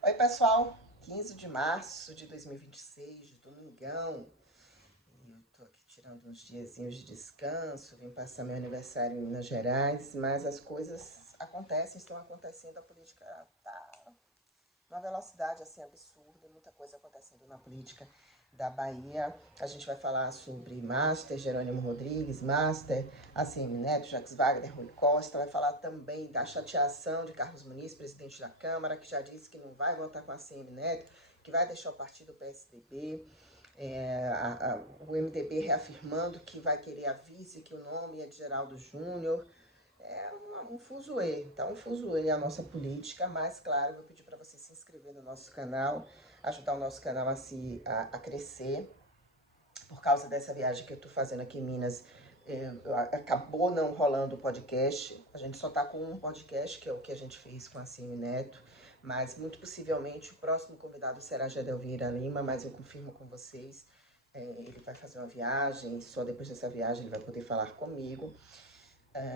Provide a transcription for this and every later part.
Oi, pessoal. 15 de março de 2026, domingão. E eu tô aqui tirando uns diazinhos de descanso, vim passar meu aniversário em Minas Gerais, mas as coisas acontecem, estão acontecendo, a política tá numa velocidade assim absurda, muita coisa acontecendo na política da Bahia. A gente vai falar sobre Master, Jerônimo Rodrigues, Master, ACM Neto, Jacques Wagner, Rui Costa. Vai falar também da chateação de Carlos Muniz, presidente da Câmara, que já disse que não vai votar com a ACM Neto, que vai deixar o partido PSDB. O MDB reafirmando que vai querer a vice, que o nome é de Geraldo Júnior. É um fuzuê, tá um fuzuê a nossa política, mas claro, vou pedir para você se inscrever no nosso canal, ajudar o nosso canal a crescer. Por causa dessa viagem que eu tô fazendo aqui em Minas, acabou não rolando o podcast. A gente só tá com um podcast, que é o que a gente fez com a Cine Neto, mas muito possivelmente o próximo convidado será Gedel Vieira Lima, mas eu confirmo com vocês. Ele vai fazer uma viagem, só depois dessa viagem ele vai poder falar comigo.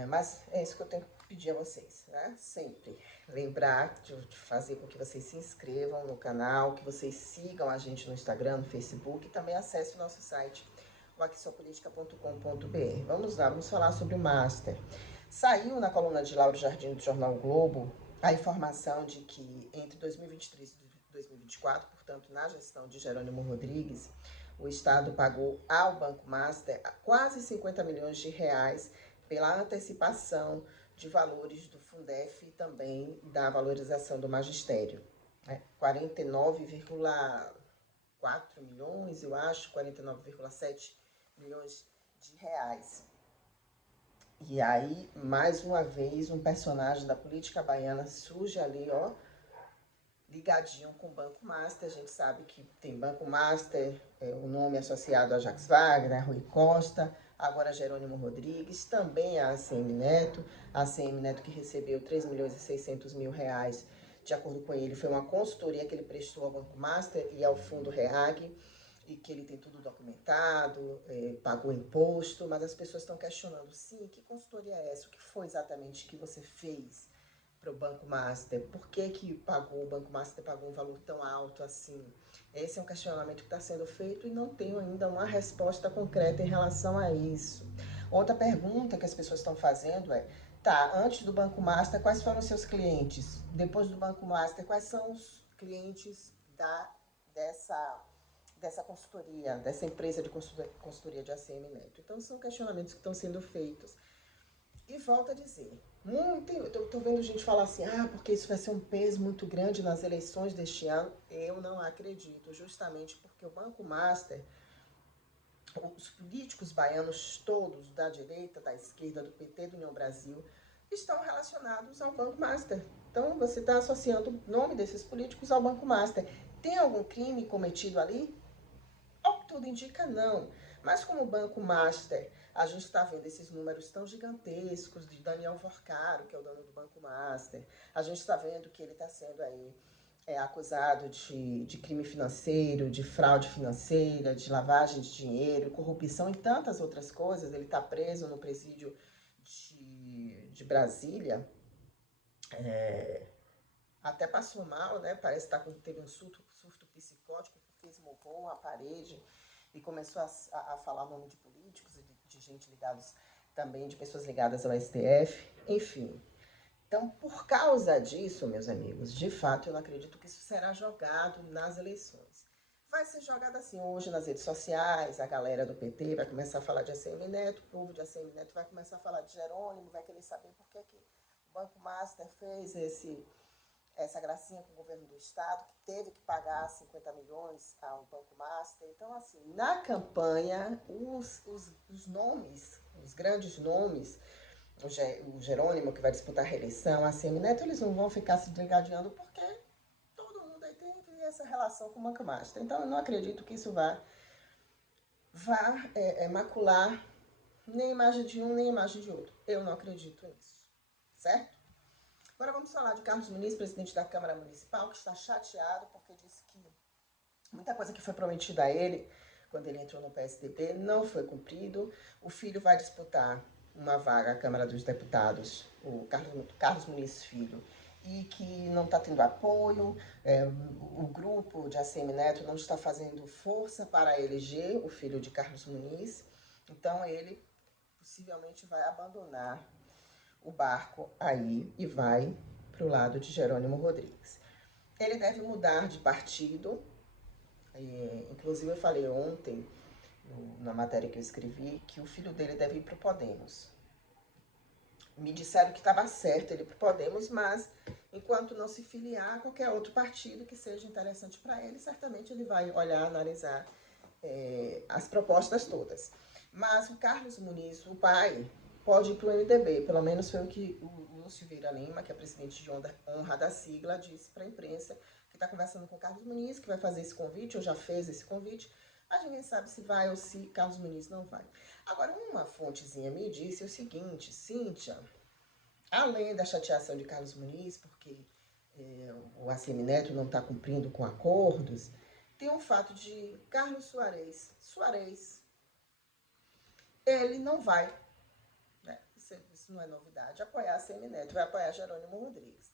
Mas é isso que eu tenho que pedir a vocês, né? Sempre lembrar de fazer com que vocês se inscrevam no canal, que vocês sigam a gente no Instagram, no Facebook e também acessem o nosso site, o aquissopolitica.com.br. Vamos lá, vamos falar sobre o Master. Saiu na coluna de Lauro Jardim do Jornal Globo a informação de que entre 2023 e 2024, portanto, na gestão de Jerônimo Rodrigues, o Estado pagou ao Banco Master quase 50 milhões de reais pela antecipação de valores do Fundef e também da valorização do magistério. 49,4 milhões, eu acho, 49,7 milhões de reais. E aí, mais uma vez, um personagem da política baiana surge ali, ó, ligadinho com o Banco Master. A gente sabe que tem Banco Master, o nome associado a Jacques Wagner, Rui Costa, agora Jerônimo Rodrigues, também a ACM Neto. A ACM Neto que recebeu 3 milhões e 600 mil reais, de acordo com ele, foi uma consultoria que ele prestou ao Banco Master e ao Fundo REAG, e que ele tem tudo documentado, pagou imposto, mas as pessoas estão questionando, sim, que consultoria é essa? O que foi exatamente que você fez para o Banco Master? Por que o Banco Master pagou um valor tão alto assim? Esse é um questionamento que está sendo feito e não tenho ainda uma resposta concreta em relação a isso. Outra pergunta que as pessoas estão fazendo é, tá, antes do Banco Master, quais foram os seus clientes? Depois do Banco Master, quais são os clientes dessa consultoria, dessa empresa de consultoria de ACM Neto? Então, são questionamentos que estão sendo feitos. E volto a dizer, eu tô vendo gente falar assim, porque isso vai ser um peso muito grande nas eleições deste ano. Eu não acredito, justamente porque o Banco Master, os políticos baianos todos, da direita, da esquerda, do PT, do União Brasil, estão relacionados ao Banco Master. Então, você está associando o nome desses políticos ao Banco Master. Tem algum crime cometido ali? Ao que tudo indica, não. Mas como o Banco Master, a gente está vendo esses números tão gigantescos de Daniel Vorcaro, que é o dono do Banco Master. A gente está vendo que ele está sendo aí acusado de crime financeiro, de fraude financeira, de lavagem de dinheiro, corrupção e tantas outras coisas. Ele está preso no presídio de Brasília. Até passou mal, né? Parece que teve um surto psicótico, porque esmurrou a parede e começou a falar o nome de políticos e de gente ligados também, de pessoas ligadas ao STF, enfim. Então, por causa disso, meus amigos, de fato, eu não acredito que isso será jogado nas eleições. Vai ser jogado assim hoje nas redes sociais, a galera do PT vai começar a falar de ACM Neto, o povo de ACM Neto vai começar a falar de Jerônimo, vai querer saber por que o Banco Master fez essa gracinha com o governo do estado, que teve que pagar 50 milhões ao Banco Master. Então, assim, na campanha, os nomes, os grandes nomes, o Jerônimo, que vai disputar a reeleição, a CM Neto, eles não vão ficar se brigadeando porque todo mundo aí tem essa relação com o Banco Master. Então, eu não acredito que isso vá macular nem a imagem de um, nem a imagem de outro. Eu não acredito nisso, certo? Agora vamos falar de Carlos Muniz, presidente da Câmara Municipal, que está chateado porque disse que muita coisa que foi prometida a ele quando ele entrou no PSDB não foi cumprido. O filho vai disputar uma vaga à Câmara dos Deputados, o Carlos Muniz Filho. e que não está tendo apoio, o grupo de ACM Neto não está fazendo força para eleger o filho de Carlos Muniz, então ele possivelmente vai abandonar o barco aí e vai para o lado de Jerônimo Rodrigues. Ele deve mudar de partido, inclusive eu falei ontem, na matéria que eu escrevi, que o filho dele deve ir para o Podemos. Me disseram que estava certo ele ir para o Podemos, mas enquanto não se filiar a qualquer outro partido que seja interessante para ele, certamente ele vai olhar, analisar as propostas todas. Mas o Carlos Muniz, o pai, pode ir para o MDB, pelo menos foi o que o Lúcio Vieira Lima, que é presidente de honra da sigla, disse para a imprensa, que está conversando com o Carlos Muniz, que vai fazer esse convite, ou já fez esse convite, mas ninguém sabe se vai ou se Carlos Muniz não vai. Agora, uma fontezinha me disse o seguinte: Cíntia, além da chateação de Carlos Muniz, porque o ACM Neto não está cumprindo com acordos, tem o fato de Carlos Soares, ele não vai, né? Isso não é novidade, apoiar a ACM Neto, vai apoiar Jerônimo Rodrigues.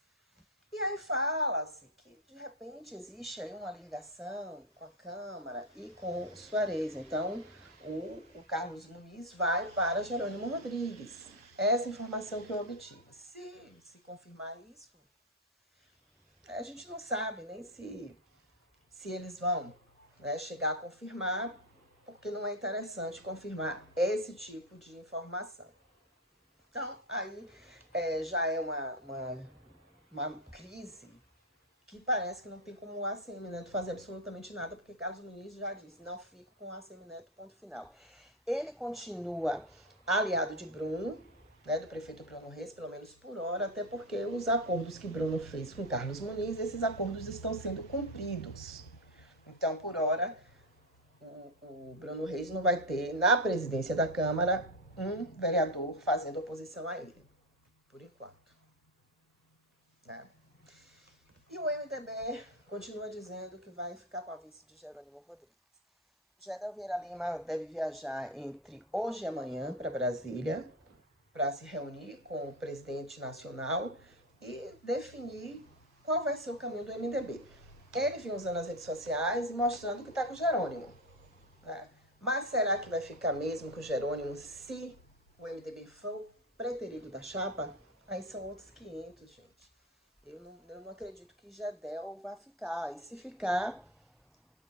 E aí fala-se que, de repente, existe aí uma ligação com a Câmara e com o Soares. Então, o Carlos Muniz vai para Jerônimo Rodrigues. Essa informação que eu obtive. Se confirmar isso, a gente não sabe nem se eles vão, né, chegar a confirmar, porque não é interessante confirmar esse tipo de informação. Então, aí já é uma crise que parece que não tem como o ACM Neto fazer absolutamente nada, porque Carlos Muniz já disse, não fico com o ACM Neto, ponto final. Ele continua aliado de Bruno, né, do prefeito Bruno Reis, pelo menos por hora, até porque os acordos que Bruno fez com Carlos Muniz, esses acordos estão sendo cumpridos. Então, por hora, o Bruno Reis não vai ter, na presidência da Câmara, um vereador fazendo oposição a ele, por enquanto. Né? E o MDB continua dizendo que vai ficar com a vice de Jerônimo Rodrigues. Gedel Vieira Lima deve viajar entre hoje e amanhã para Brasília, para se reunir com o presidente nacional e definir qual vai ser o caminho do MDB. Ele vinha usando as redes sociais e mostrando que está com o Jerônimo. Né? Mas será que vai ficar mesmo com o Jerônimo se o MDB for o preterido da chapa? Aí são outros 500, gente. Eu não acredito que Gedel vá ficar. E se ficar,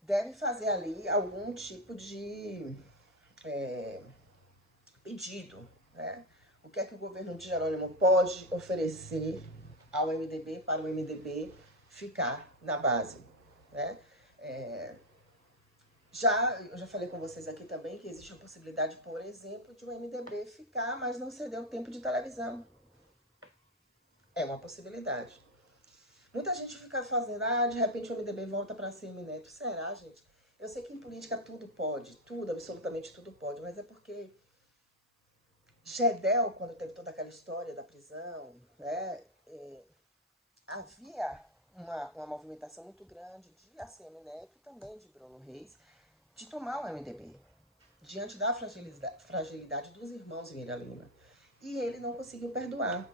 deve fazer ali algum tipo de pedido, né? O que é que o governo de Jerônimo pode oferecer ao MDB para o MDB ficar na base, né? Eu já falei com vocês aqui também que existe a possibilidade, por exemplo, de o MDB ficar, mas não ceder o tempo de televisão. É uma possibilidade. Muita gente fica fazendo, de repente o MDB volta para ACM Neto. Será, gente? Eu sei que em política tudo pode, tudo, absolutamente tudo pode, mas é porque Gedel, quando teve toda aquela história da prisão, né, havia uma movimentação muito grande de ACM Neto e também de Bruno Reis de tomar o MDB, diante da fragilidade dos irmãos Vieira Lima. E ele não conseguiu perdoar.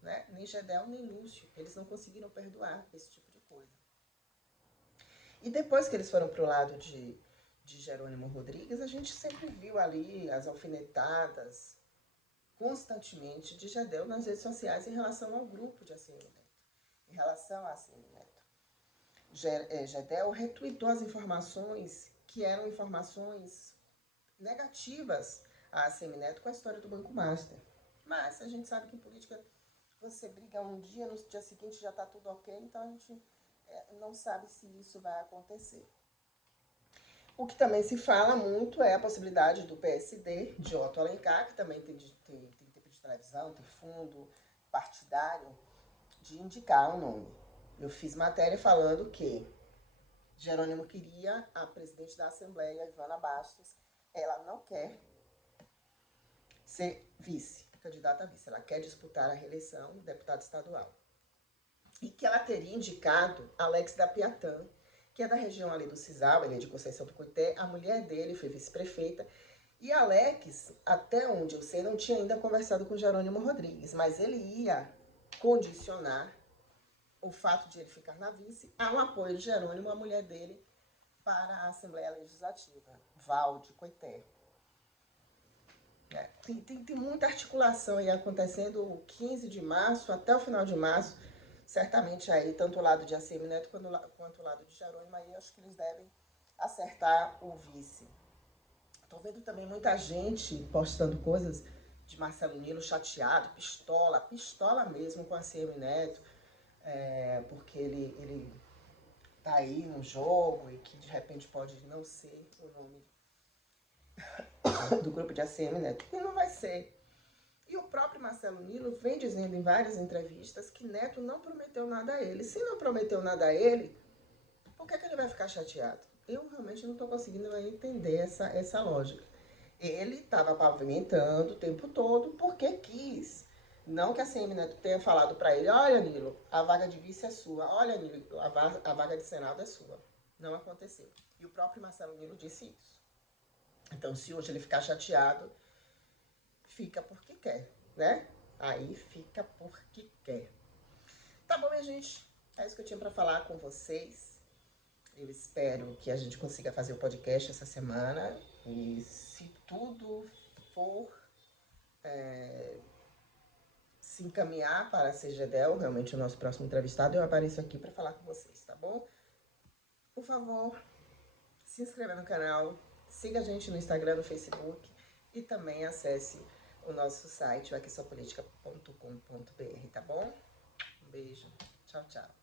Né? Nem Gedel, nem Lúcio, eles não conseguiram perdoar esse tipo de coisa. E depois que eles foram para o lado de Jerônimo Rodrigues, a gente sempre viu ali as alfinetadas constantemente de Gedel nas redes sociais em relação ao grupo de ACM Neto, em relação a ACM Neto. Gedel retweetou as informações que eram informações negativas a ACM Neto com a história do Banco Master. Mas a gente sabe que em política você briga um dia, no dia seguinte já está tudo ok, então a gente não sabe se isso vai acontecer. O que também se fala muito é a possibilidade do PSD, de Otto Alencar, que também tem tempo de televisão, tem fundo partidário, de indicar um nome. Eu fiz matéria falando que Jerônimo queria a presidente da Assembleia, Ivana Bastos, ela não quer ser vice. Candidata a vice, ela quer disputar a reeleição do deputado estadual. E que ela teria indicado Alex da Piatã, que é da região ali do Cisal, ele é de Conceição do Coité, a mulher dele foi vice-prefeita, e Alex, até onde eu sei, não tinha ainda conversado com Jerônimo Rodrigues, mas ele ia condicionar o fato de ele ficar na vice, há um apoio de Jerônimo, a mulher dele, para a Assembleia Legislativa, Valde Coité. Tem muita articulação aí acontecendo, o 15 de março até o final de março, certamente aí, tanto o lado de ACM Neto quanto o lado de Jerônimo, aí acho que eles devem acertar o vice. Tô vendo também muita gente postando coisas de Marcelo Nilo chateado, pistola mesmo com a ACM Neto, porque ele tá aí no jogo e que de repente pode não ser o nome do grupo de ACM Neto. E não vai ser. E o próprio Marcelo Nilo vem dizendo em várias entrevistas que Neto não prometeu nada a ele. Se não prometeu nada a ele, por que ele vai ficar chateado? Eu realmente não estou conseguindo entender essa lógica. Ele estava pavimentando o tempo todo porque quis. Não que a ACM Neto tenha falado para ele, olha, Nilo, a vaga de vice é sua. Olha, Nilo, a vaga de Senado é sua. Não aconteceu. E o próprio Marcelo Nilo disse isso. Então, se hoje ele ficar chateado, fica porque quer, né? Aí fica porque quer. Tá bom, minha gente? É isso que eu tinha para falar com vocês. Eu espero que a gente consiga fazer o podcast essa semana. E se tudo for se encaminhar para a CGDEL, realmente o nosso próximo entrevistado, eu apareço aqui para falar com vocês, tá bom? Por favor, se inscreva no canal, siga a gente no Instagram, no Facebook e também acesse o nosso site, o aquissopolitica.com.br, tá bom? Um beijo. Tchau, tchau.